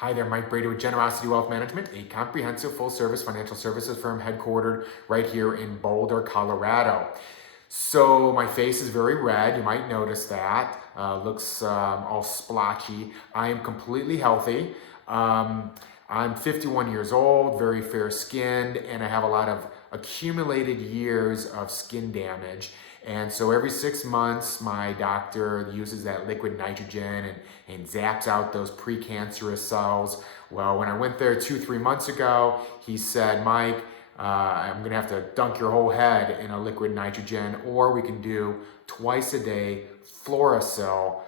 Hi there, Mike Brady with Generosity Wealth Management, a comprehensive full-service financial services firm headquartered right here in Boulder, Colorado. So my face is very red. You might notice that. Looks all splotchy. I am completely healthy. I'm 51 years old, very fair-skinned, and I have a lot of accumulated years of skin damage. And so every 6 months, my doctor uses that liquid nitrogen and zaps out those precancerous cells. Well, when I went there 2, 3 months ago, he said, Mike, I'm gonna have to dunk your whole head in a liquid nitrogen, or we can do twice a day Fluorosil,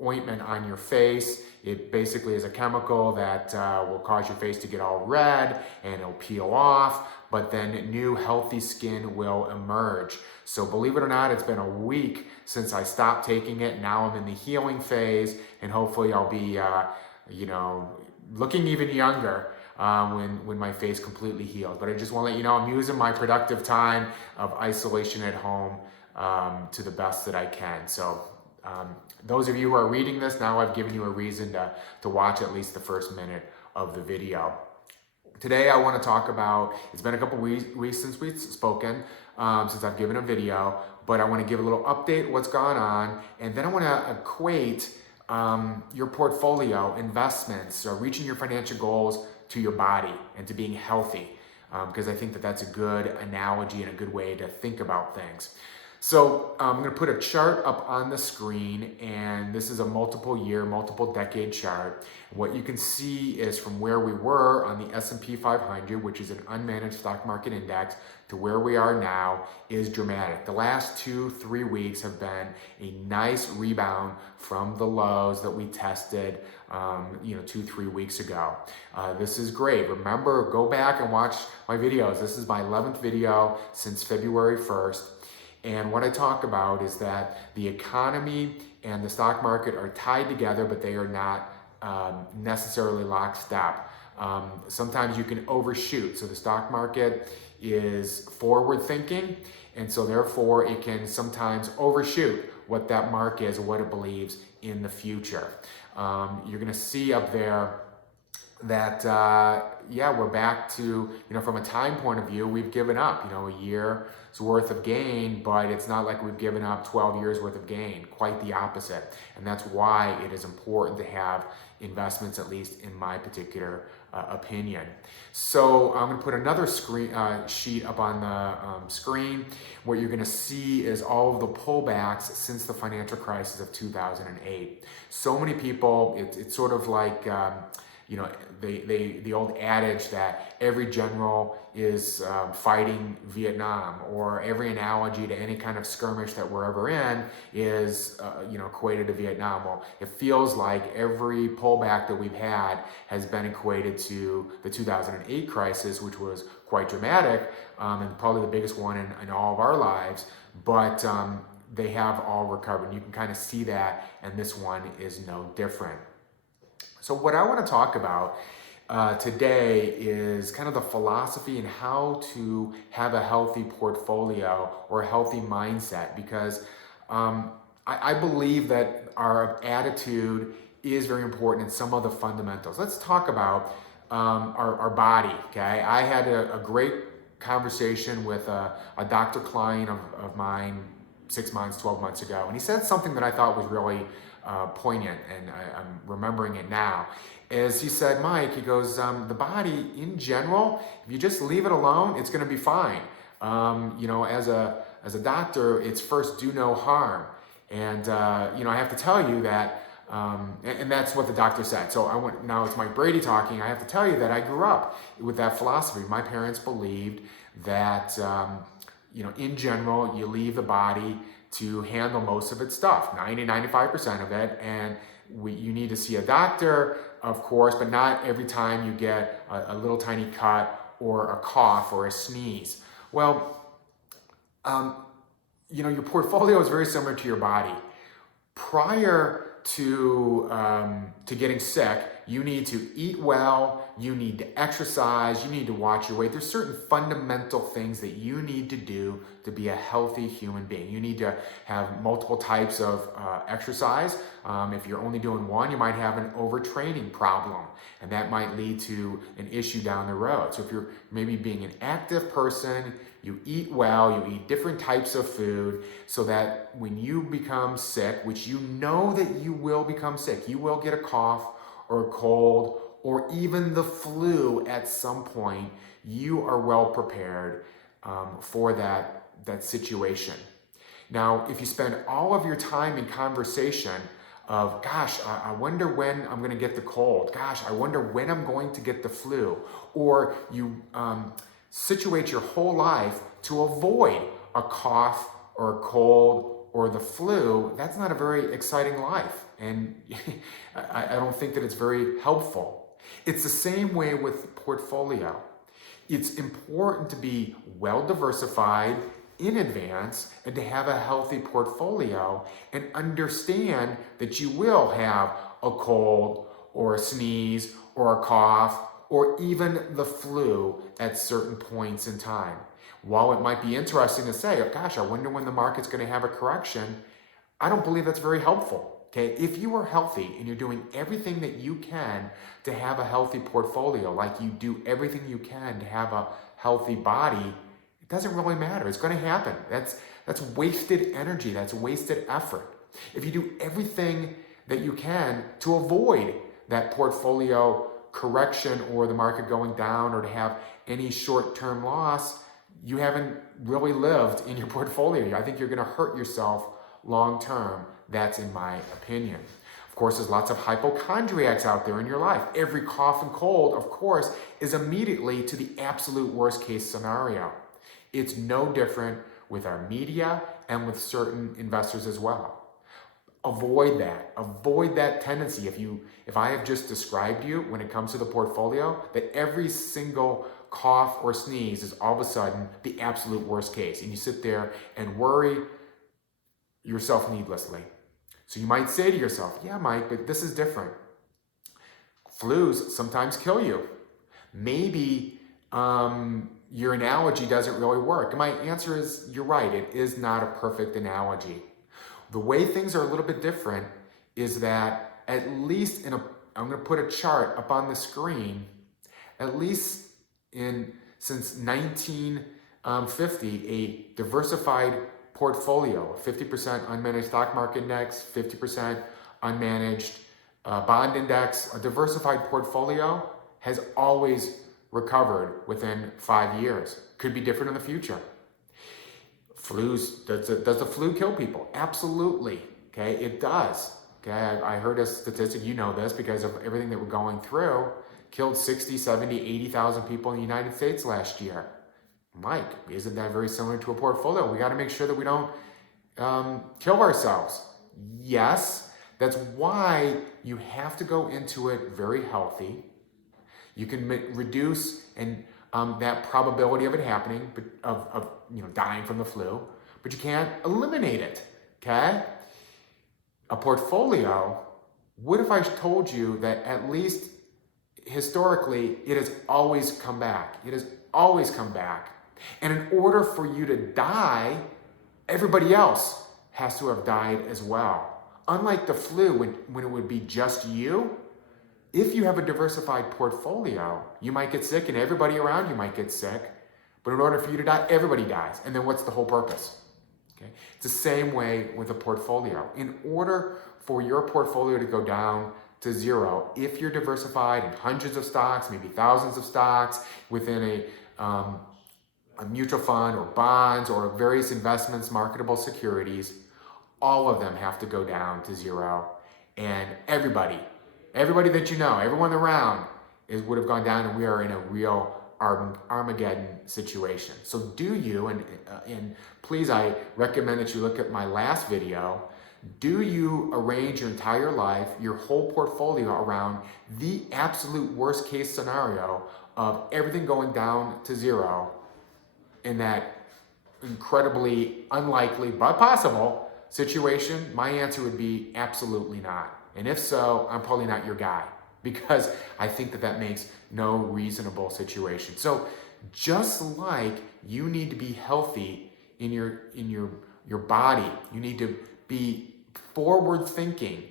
ointment on your face. It basically is a chemical that will cause your face to get all red and it'll peel off, but then new healthy skin will emerge. So believe it or not, it's been a week since I stopped taking it. Now I'm in the healing phase, and hopefully I'll be, looking even younger when my face completely heals. But I just want to let you know I'm using my productive time of isolation at home to the best that I can. So those of you who are reading this, now I've given you a reason to watch at least the first minute of the video. Today I want to talk about, it's been a couple weeks since we've spoken, since I've given a video, but I want to give a little update what's gone on, and then I want to equate your portfolio, investments, or reaching your financial goals to your body and to being healthy, because I think that that's a good analogy and a good way to think about things. So I'm going to put a chart up on the screen, and this is a multiple year, multiple decade chart. What you can see is from where we were on the S&P 500, which is an unmanaged stock market index, to where we are now is dramatic. The last 2-3 weeks have been a nice rebound from the lows that we tested 2-3 weeks ago. This is great. Remember, go back and watch my videos. This is my 11th video since February 1st. And what I talk about is that the economy and the stock market are tied together, but they are not necessarily lockstep. Sometimes you can overshoot. So the stock market is forward thinking, and so therefore it can sometimes overshoot what that mark is or what it believes in the future. You're going to see up there that we're back to, from a time point of view, we've given up, a year's worth of gain, but it's not like we've given up 12 years worth of gain, quite the opposite. And that's why it is important to have investments, at least in my particular opinion. So I'm going to put another sheet up on the screen. What you're going to see is all of the pullbacks since the financial crisis of 2008. So many people, it's sort of like, the old adage that every general is fighting Vietnam, or every analogy to any kind of skirmish that we're ever in is equated to Vietnam. Well, it feels like every pullback that we've had has been equated to the 2008 crisis, which was quite dramatic and probably the biggest one in all of our lives. But they have all recovered. You can kind of see that, and this one is no different. So what I want to talk about today is kind of the philosophy and how to have a healthy portfolio or a healthy mindset, because I believe that our attitude is very important in some of the fundamentals. Let's talk about our body, okay? I had a great conversation with a doctor client of mine 6 months, 12 months ago, and he said something that I thought was really poignant, and I'm remembering it now. As he said, Mike, he goes, the body in general, if you just leave it alone, it's going to be fine. As a doctor, it's first do no harm, and I have to tell you that, and that's what the doctor said. So now it's Mike Brady talking. I have to tell you that I grew up with that philosophy. My parents believed that in general, you leave the body to handle most of its stuff, 90-95% of it, and you need to see a doctor, of course, but not every time you get a little tiny cut or a cough or a sneeze. Well, your portfolio is very similar to your body. Prior to getting sick, you need to eat well, you need to exercise, you need to watch your weight. There's certain fundamental things that you need to do to be a healthy human being. You need to have multiple types of exercise. If you're only doing one, you might have an overtraining problem, and that might lead to an issue down the road. So if you're maybe being an active person, you eat well, you eat different types of food, so that when you become sick, which you know that you will become sick, you will get a cough or a cold or even the flu at some point, you are well prepared for that situation. Now, if you spend all of your time in conversation of, gosh, I wonder when I'm going to get the cold. Gosh, I wonder when I'm going to get the flu. Or you situate your whole life to avoid a cough or a cold or the flu, that's not a very exciting life. And I don't think that it's very helpful. It's the same way with portfolio. It's important to be well diversified in advance and to have a healthy portfolio and understand that you will have a cold or a sneeze or a cough or even the flu at certain points in time. While it might be interesting to say, oh, gosh, I wonder when the market's going to have a correction, I don't believe that's very helpful. Okay, if you are healthy and you're doing everything that you can to have a healthy portfolio, like you do everything you can to have a healthy body, it doesn't really matter. It's going to happen. That's wasted energy. That's wasted effort. If you do everything that you can to avoid that portfolio correction or the market going down or to have any short-term loss, you haven't really lived in your portfolio. I think you're going to hurt yourself long-term. That's in my opinion. Of course, there's lots of hypochondriacs out there in your life. Every cough and cold, of course, is immediately to the absolute worst case scenario. It's no different with our media and with certain investors as well. Avoid that. Avoid that tendency. If I have just described you when it comes to the portfolio, that every single cough or sneeze is all of a sudden the absolute worst case, and you sit there and worry yourself needlessly. So you might say to yourself, yeah, Mike, but this is different. Flus sometimes kill you. Maybe your analogy doesn't really work. And my answer is, you're right, it is not a perfect analogy. The way things are a little bit different is that at least I'm going to put a chart up on the screen, at least since 1950, a diversified portfolio, 50% unmanaged stock market index, 50% unmanaged bond index, a diversified portfolio has always recovered within 5 years. Could be different in the future. Flus, does the flu kill people? Absolutely. Okay, it does. Okay, I heard a statistic, you know this because of everything that we're going through, killed 60, 70, 80,000 people in the United States last year. Mike, isn't that very similar to a portfolio? We got to make sure that we don't kill ourselves. Yes, that's why you have to go into it very healthy. You can reduce that probability of it happening, of dying from the flu, but you can't eliminate it. Okay? A portfolio. What if I told you that at least historically it has always come back? It has always come back. And in order for you to die, everybody else has to have died as well. Unlike the flu, when it would be just you, if you have a diversified portfolio, you might get sick and everybody around you might get sick. But in order for you to die, everybody dies. And then what's the whole purpose? Okay? It's the same way with a portfolio. In order for your portfolio to go down to zero, if you're diversified in hundreds of stocks, maybe thousands of stocks within a mutual fund or bonds or various investments, marketable securities, all of them have to go down to zero. And everybody that you know, everyone around would have gone down, and we are in a real Armageddon situation. So do you, and please, I recommend that you look at my last video, do you arrange your entire life, your whole portfolio around the absolute worst case scenario of everything going down to zero in that incredibly unlikely but possible situation? My answer would be absolutely not. And if so, I'm probably not your guy. because I think that makes no reasonable situation. So just like you need to be healthy in your body, you need to be forward thinking,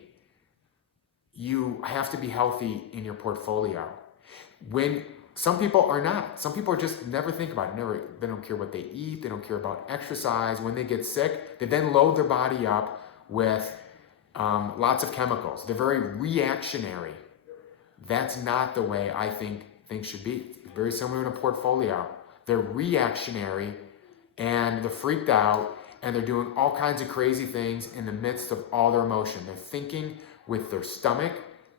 you have to be healthy in your portfolio. When some people are not, some people are just never think about it. They don't care what they eat, they don't care about exercise. When they get sick, they then load their body up with lots of chemicals. They're very reactionary. That's not the way I think things should be. It's very similar in a portfolio. They're reactionary and they're freaked out and they're doing all kinds of crazy things in the midst of all their emotion. They're thinking with their stomach,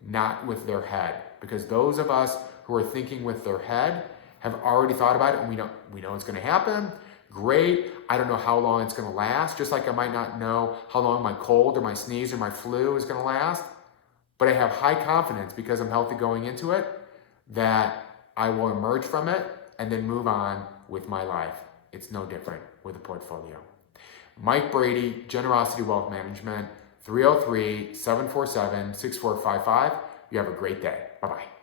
not with their head. Because those of us who are thinking with their head have already thought about it and we know it's going to happen. Great. I don't know how long it's going to last. Just like I might not know how long my cold or my sneeze or my flu is going to last. But I have high confidence because I'm healthy going into it that I will emerge from it and then move on with my life. It's no different with a portfolio. Mike Brady, Generosity Wealth Management, 303-747-6455. You have a great day. Bye-bye.